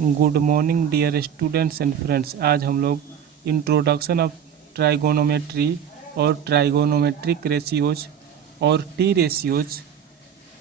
Good morning dear students and friends. आज हम लोग इंट्रोडक्शन ऑफ ट्राइगोनोमेट्री और ट्राइगोनोमेट्रिक रेशियोज और टी रेशियोज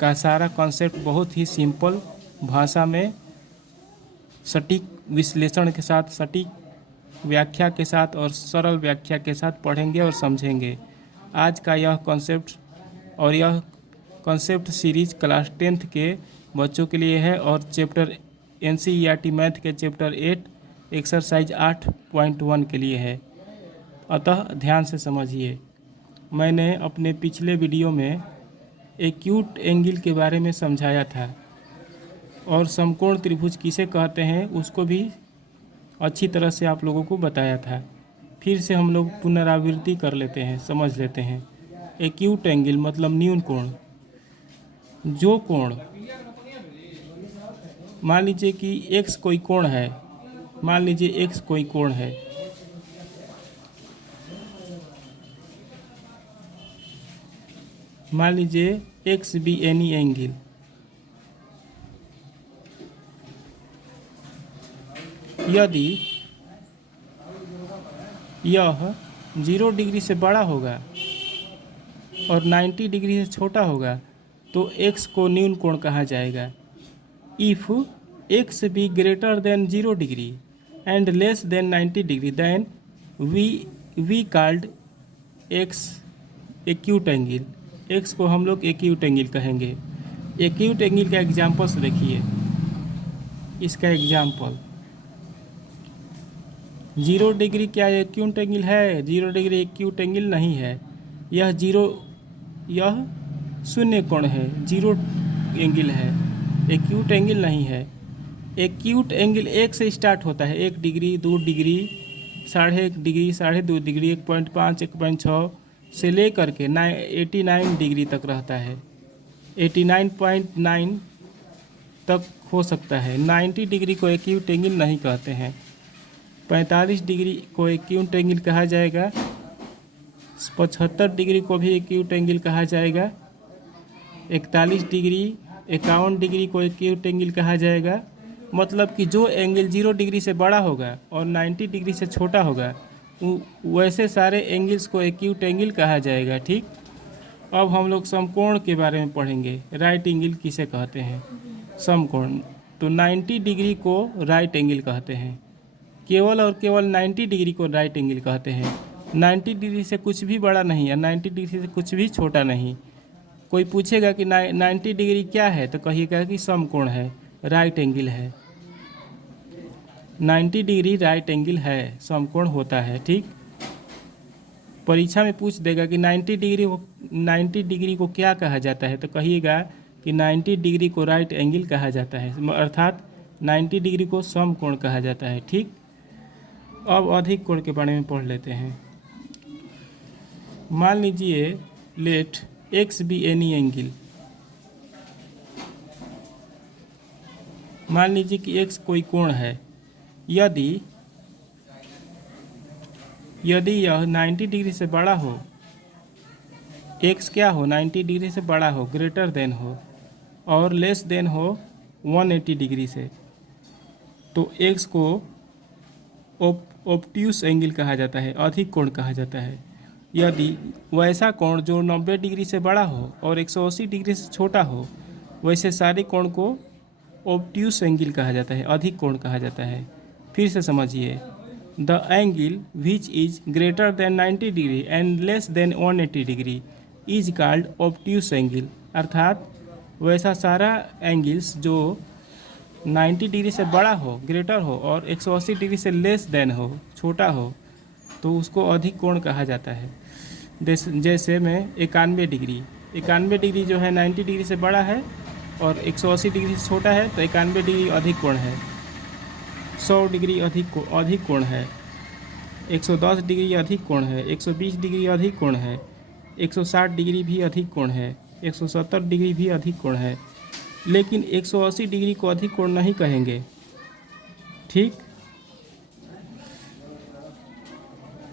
का सारा कॉन्सेप्ट बहुत ही सिंपल भाषा में सटीक विश्लेषण के साथ, सटीक व्याख्या के साथ और सरल व्याख्या के साथ पढ़ेंगे और समझेंगे। आज का यह कॉन्सेप्ट सीरीज क्लास 10th के बच्चों के लिए है और चैप्टर NCERT मैथ के चैप्टर 8 एक्सरसाइज 8.1 के लिए है। अतः ध्यान से समझिए। मैंने अपने पिछले वीडियो में एक्यूट एंगल के बारे में समझाया था और समकोण त्रिभुज किसे कहते हैं उसको भी अच्छी तरह से आप लोगों को बताया था। फिर से हम लोग पुनरावृत्ति कर लेते हैं, समझ लेते हैं। एक्यूट एंगल मतलब न्यून कोण। जो कोण, मान लीजिए कि x कोई कोण है, मान लीजिए x कोई कोण है, मान लीजिए x बी एनी एंगल। यदि यह 0 डिग्री से बड़ा होगा और 90 डिग्री से छोटा होगा तो x को न्यून कोण कहा जाएगा। If x be greater than 0 degree and less than 90 degree then we called x acute angle। x को हम लोग acute angle कहेंगे। acute angle का एग्जाम्पल्स देखिए। इसका एग्जाम्पल 0 डिग्री क्या एक्यूट एंगल है? 0 डिग्री एक्यूट एंगल नहीं है। यह शून्य कोण है, 0 एंगल है, एक्यूट एंगल नहीं है। एक्यूट एंगल 1 से स्टार्ट होता है, 1 डिग्री, 2 डिग्री, 1.5 डिग्री, 2.5 डिग्री, 1.5, 1.6 से लेकर के 89 डिग्री तक रहता है। 89.9 तक हो सकता है। 90 डिग्री को एक्यूट एंगल नहीं कहते हैं। 45 डिग्री को एक्यूट एंगल कहा जाएगा। 75 डिग्री को भी एक्यूट एंगल कहा जाएगा। 41 डिग्री, 51 डिग्री को एक्यूट एंगल कहा जाएगा। मतलब कि जो एंगल 0 डिग्री से बड़ा होगा और 90 डिग्री से छोटा होगा वैसे सारे एंगल्स को एक्यूट एंगल कहा जाएगा। ठीक, अब हम लोग समकोण के बारे में पढ़ेंगे। राइट एंगल किसे कहते हैं? समकोण। तो 90 डिग्री को राइट एंगल कहते हैं। केवल और केवल 90 डिग्री को राइट एंगल कहते हैं। 90 डिग्री से कुछ भी बड़ा नहीं है, 90 डिग्री से कुछ भी छोटा नहीं। कोई पूछेगा कि 90 डिग्री क्या है तो कहिएगा कि समकोण है, राइट एंगल है। 90 डिग्री राइट एंगल है, समकोण होता है। ठीक, परीक्षा में पूछ देगा कि 90 डिग्री को क्या कहा जाता है तो कहिएगा कि 90 डिग्री को राइट एंगल कहा जाता है, अर्थात 90 डिग्री को समकोण कहा जाता है। ठीक, अब अधिक कोण के बारे में पढ़ लेते हैं। मान लीजिए let x be any angle. मान लीजिए कि x कोई कोण है। यदि यह 90 डिग्री से बड़ा हो, x क्या हो, 90 डिग्री से बड़ा हो, ग्रेटर देन हो और लेस देन हो 180 डिग्री से, तो x को ऑब्ट्यूस एंगल कहा जाता है, अधिक कोण कहा जाता है। यदि वैसा कोण जो 90 डिग्री से बड़ा हो और 180 डिग्री से छोटा हो वैसे सारे कोण को ऑब्ट्यूस एंगल कहा जाता है, अधिक कोण कहा जाता है। फिर से समझिए। The angle which is greater than 90 degree and less than 180 degree is called obtuse angle. अर्थात वैसा सारा एंगल्स जो 90 डिग्री से बड़ा हो, ग्रेटर हो और 180 डिग्री से लेस देन हो, छोटा हो, तो उसको अधिक कोण कहा जाता है। जैसे में 91 डिग्री जो है 90 डिग्री से बड़ा है और 180 डिग्री से छोटा है तो 91 डिग्री अधिक कोण है। 100 डिग्री अधिक कोण है। 110 डिग्री अधिक कोण है। 120 डिग्री अधिक कोण है। 160 डिग्री भी अधिक कोण है। 170 डिग्री भी अधिक कोण है। लेकिन 180 डिग्री को अधिक कोण नहीं कहेंगे। ठीक,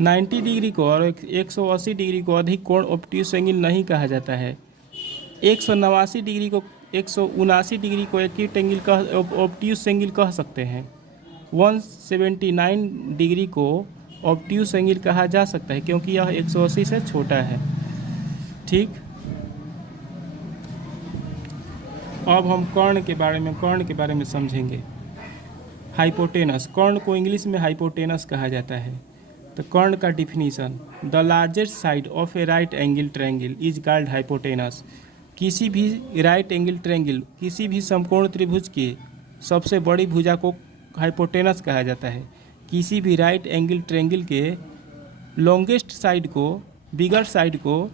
90 डिग्री को और 180 डिग्री को अधिक कोण ऑब्ट्यूस एंगल नहीं कहा जाता है। 189 डिग्री को 179 डिग्री को एक्यूट एंगल कह ऑब्ट्यूस एंगल कह सकते हैं। 179 डिग्री को ऑब्ट्यूस एंगल कहा जा सकता है क्योंकि यह 180 से छोटा है। ठीक, अब हम कर्ण के बारे में समझेंगे। हाइपोटेनस, कर्ण को इंग्लिश में हाइपोटेनस कहा जाता है। तो कर्ण का definition, the largest side of A right angle triangle is called hypotenuse. किसी भी राइट एंगल ट्रायंगल, किसी भी समकोण त्रिभुज की सबसे बड़ी भुजा को हाइपोटेनस कहा जाता है। किसी भी राइट एंगल ट्रायंगल के लॉन्गेस्ट साइड को, बिगर साइड को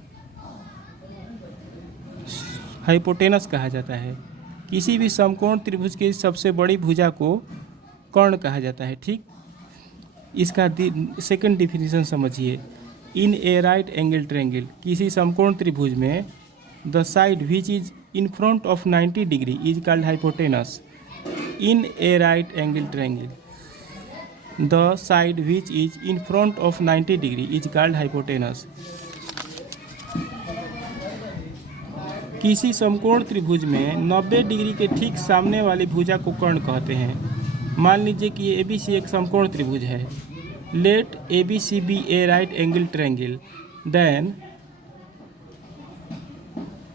हाइपोटेनस कहा जाता है। किसी भी समकोण त्रिभुज की सबसे बड़ी भुजा को कर्ण कहा जाता है। ठीक, इसका सेकंड डिफिनीशन समझिए। इन ए राइट एंगल ट्रायंगल, किसी समकोण त्रिभुज में the side which is in front of 90 degree is called hypotenuse. In A right angle triangle the side which is in front of 90 degree is called hypotenuse. किसी समकोण त्रिभुज में 90 degree के ठीक सामने वाली भुजा को कर्ण कहते हैं। मान लीजिए कि ए बी सी एक समकोण त्रिभुज है। Let A B C be a right angle triangle, then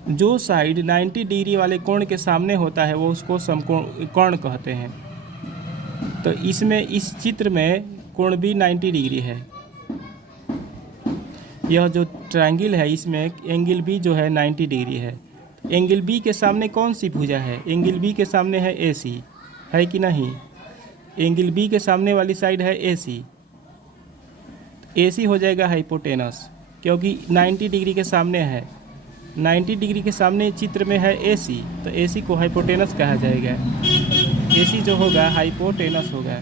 जो साइड 90 डिग्री वाले कोण के सामने होता है वो उसको समकोण कर्ण कहते हैं। तो इसमें, इस चित्र में कोण भी 90 डिग्री है। यह जो ट्रायंगल है इसमें एंगल बी जो है 90 डिग्री है। एंगल बी के सामने कौन सी भुजा है? एंगल बी के सामने है ए सी, है कि नहीं? एंगल बी के सामने वाली साइड है ए सी। ए सी हो जाएगा हाइपोटेनस क्योंकि 90 डिग्री के सामने है। 90 डिग्री के सामने चित्र में है ए सी, तो ए सी को हाइपोटेनस कहा जाएगा। ए सी जो होगा हाइपोटेनस होगा,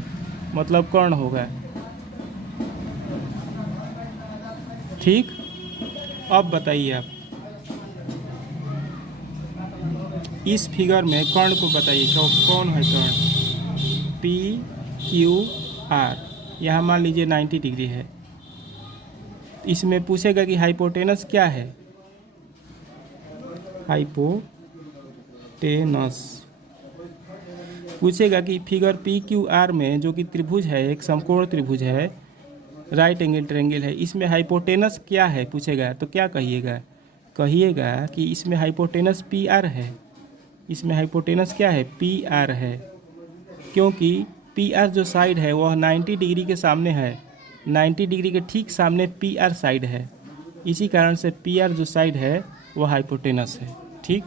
मतलब कर्ण होगा। ठीक, अब बताइए आप इस फिगर में कर्ण को बताइए कौन है कर्ण? P Q R. यहाँ मान लीजिए 90 डिग्री है। इसमें पूछेगा कि हाइपोटेनस क्या है? हाइपोटेनस पूछेगा कि फिगर पी क्यू आर में जो कि त्रिभुज है, एक समकोण त्रिभुज है, राइट एंगल ट्रायंगल है, इसमें हाइपोटेनस क्या है पूछेगा तो क्या कहिएगा? कहिएगा कि इसमें हाइपोटेनस पी आर है। इसमें हाइपोटेनस क्या है? पी आर है, क्योंकि पी आर जो साइड है वह 90 डिग्री के सामने है। 90 डिग्री के ठीक सामने पी आर साइड है, इसी कारण से पी आर जो साइड है वह हाइपोटेनस है। ठीक,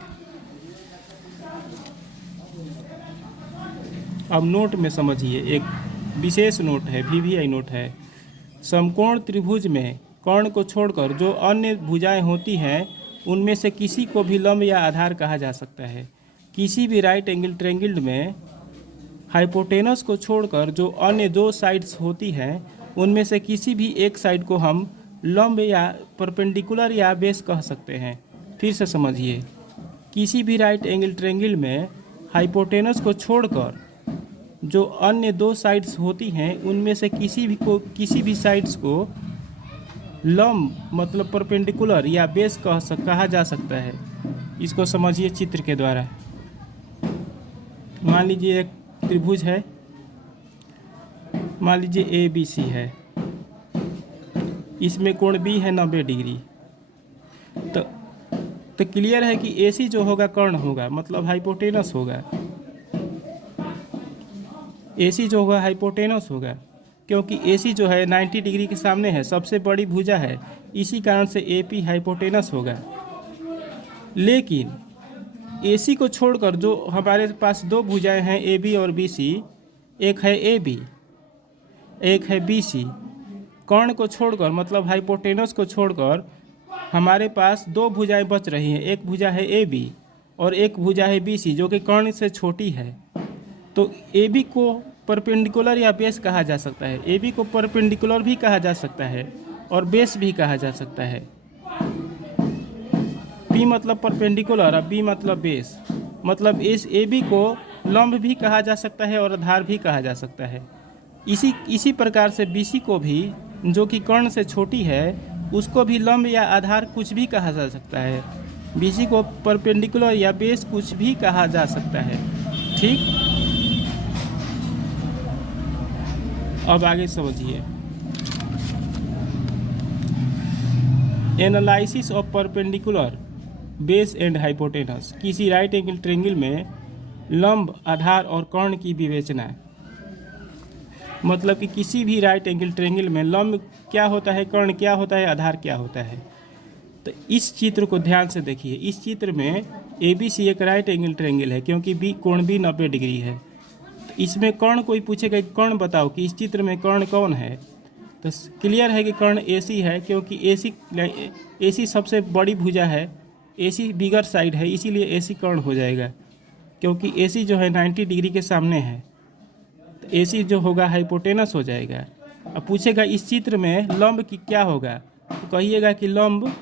अब नोट में समझिए, एक विशेष नोट है, वीवीआई नोट है। समकोण त्रिभुज में कर्ण को छोड़कर जो अन्य भुजाएं होती हैं उनमें से किसी को भी लंब या आधार कहा जा सकता है। किसी भी राइट एंगल ट्रायंगल में हाइपोटेनस को छोड़कर जो अन्य दो साइड्स होती हैं उनमें से किसी भी एक साइड को हम लंब या परपेंडिकुलर या बेस कह सकते हैं। फिर से समझिए, किसी भी राइट एंगल ट्रायंगल में हाइपोटेनस को छोड़कर जो अन्य दो साइड्स होती हैं उनमें से किसी भी साइड्स को लंब मतलब परपेंडिकुलर या बेस कहा जा सकता है। इसको समझिए चित्र के द्वारा। मान लीजिए एक त्रिभुज है, मान लीजिए ए बी सी है, इसमें कोण बी है 90 डिग्री। तो क्लियर है कि ए सी जो होगा कर्ण होगा, मतलब हाइपोटेनस होगा। ए सी जो होगा हाइपोटेनस होगा क्योंकि ए सी जो है 90 डिग्री के सामने है, सबसे बड़ी भुजा है, इसी कारण से ए पी हाइपोटेनस होगा। लेकिन ए सी को छोड़कर जो हमारे पास दो भुजाएं हैं ए बी और बी सी, एक है ए बी, एक है बी सी। कर्ण को छोड़कर मतलब हाइपोटेनस को छोड़कर हमारे पास दो भुजाएं बच रही हैं। एक भुजा है ए बी और एक भुजा है बी सी जो कि कर्ण से छोटी है। तो ए बी को परपेंडिकुलर या बेस कहा जा सकता है। ए बी को परपेंडिकुलर भी कहा जा सकता है और बेस भी कहा जा सकता है। पी मतलब परपेंडिकुलर और बी मतलब बेस, मतलब इस ए बी को लंब भी कहा जा सकता है और आधार भी कहा जा सकता है। इसी प्रकार से बी सी को भी, जो कि कर्ण से छोटी है, उसको भी लंब या आधार कुछ भी कहा जा सकता है। BC को परपेंडिकुलर या बेस कुछ भी कहा जा सकता है। ठीक, अब आगे समझिए। Analysis of perpendicular base and hypotenuse. किसी राइट एंगल ट्रायंगल में लंब, आधार और कर्ण की विवेचना। मतलब कि किसी भी राइट एंगल ट्रायंगल में लंब क्या होता है, कर्ण क्या होता है, आधार क्या होता है। तो इस चित्र को ध्यान से देखिए। इस चित्र में ABC एक राइट एंगल ट्रायंगल है क्योंकि कोण भी 90 डिग्री है। तो इसमें कर्ण, कोई पूछेगा कि कर्ण बताओ कि इस चित्र में कर्ण कौन है, तो क्लियर है कि कर्ण AC है क्योंकि AC सबसे बड़ी भुजा है, AC बिगर साइड है, इसीलिए AC कर्ण हो जाएगा क्योंकि AC जो है 90 डिग्री के सामने है। तो AC जो होगा हाइपोटेनस हो जाएगा। अब पूछेगा इस चित्र में लंब की क्या होगा, तो कहिएगा कि लंब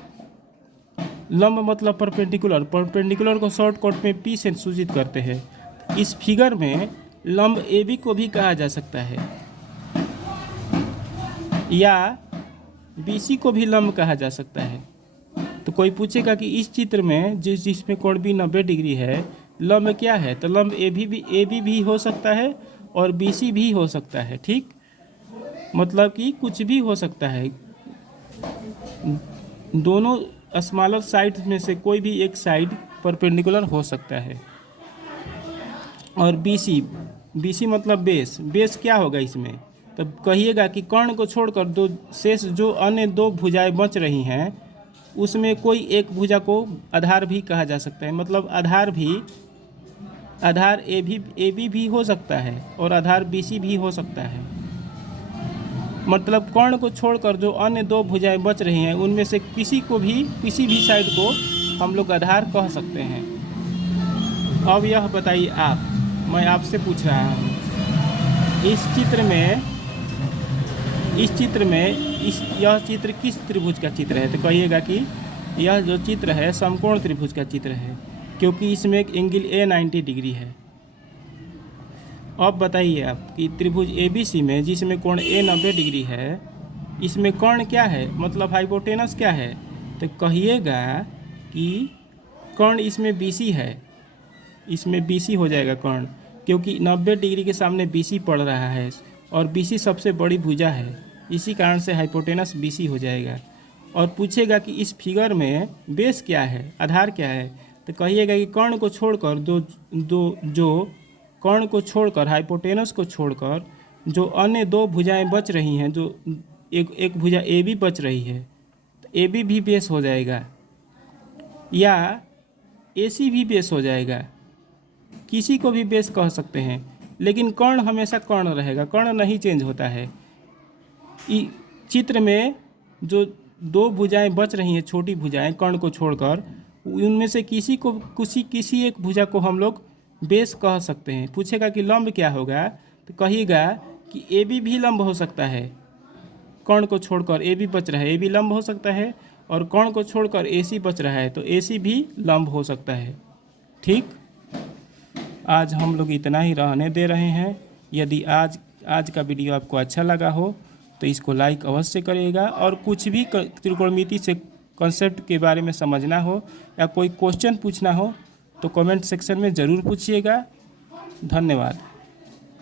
मतलब परपेंडिकुलर को शॉर्टकट में P से सूचित करते हैं। इस फिगर में लंब AB को भी कहा जा सकता है या BC को भी लंब कहा जा सकता है। तो कोई पूछेगा कि इस चित्र में जिसमें कोण भी 90 डिग्री है, लंब क्या है, तो लंब AB भी हो सकता है और BC भी हो सकता है। ठीक, मतलब कि कुछ भी हो सकता है, दोनों स्मॉलर साइड्स में से कोई भी एक साइड परपेंडिकुलर हो सकता है। और BC मतलब बेस क्या होगा इसमें, तब कहिएगा कि कर्ण को छोड़कर दो शेष जो अन्य दो भुजाएं बच रही हैं उसमें कोई एक भुजा को आधार भी कहा जा सकता है। मतलब आधार AB भी हो सकता है और आधार BC भी हो सकता है। मतलब कर्ण को छोड़कर जो अन्य दो भुजाएं बच रही हैं उनमें से किसी भी साइड को हम लोग आधार कह सकते हैं। अब यह बताइए आप, मैं आपसे पूछ रहा हूँ, इस चित्र में यह चित्र किस त्रिभुज का चित्र है, तो कहिएगा कि यह जो चित्र है समकोण त्रिभुज का चित्र है क्योंकि इसमें एक एंगल A 90 डिग्री है। अब बताइए आप कि त्रिभुज ABC में जिसमें कोण A 90 डिग्री है, इसमें कर्ण क्या है, मतलब हाइपोटेनस क्या है, तो कहिएगा कि कर्ण इसमें BC है। इसमें BC हो जाएगा कर्ण क्योंकि 90 डिग्री के सामने BC पड़ रहा है और BC सबसे बड़ी भुजा है, इसी कारण से हाइपोटेनस BC हो जाएगा। और पूछेगा कि इस फिगर में बेस क्या है, आधार क्या है, तो कहिएगा कि कर्ण को छोड़कर हाइपोटेनस को छोड़कर जो अन्य दो भुजाएं बच रही हैं, जो एक भुजा AB बच रही है, तो AB भी बेस हो जाएगा या AC भी बेस हो जाएगा, किसी को भी बेस कह सकते हैं। लेकिन कर्ण हमेशा कर्ण रहेगा, कर्ण नहीं चेंज होता है। चित्र में जो दो भुजाएं बच रही हैं, छोटी भुजाएं कर्ण को छोड़कर, उनमें से किसी एक भुजा को हम लोग बेस कह सकते हैं। पूछेगा कि लंब क्या होगा, तो कहिएगा कि AB भी लंब हो सकता है, कर्ण को छोड़कर AB बच रहा है, AB लंब हो सकता है, और कर्ण को छोड़कर AC बच रहा है तो AC भी लंब हो सकता है। ठीक, आज हम लोग इतना ही रहने दे रहे हैं। यदि आज का वीडियो आपको अच्छा लगा हो तो इसको लाइक अवश्य करिएगा, और कुछ भी त्रिकोणमिति से कॉन्सेप्ट के बारे में समझना हो या कोई क्वेश्चन पूछना हो तो कमेंट सेक्शन में ज़रूर पूछिएगा। धन्यवाद।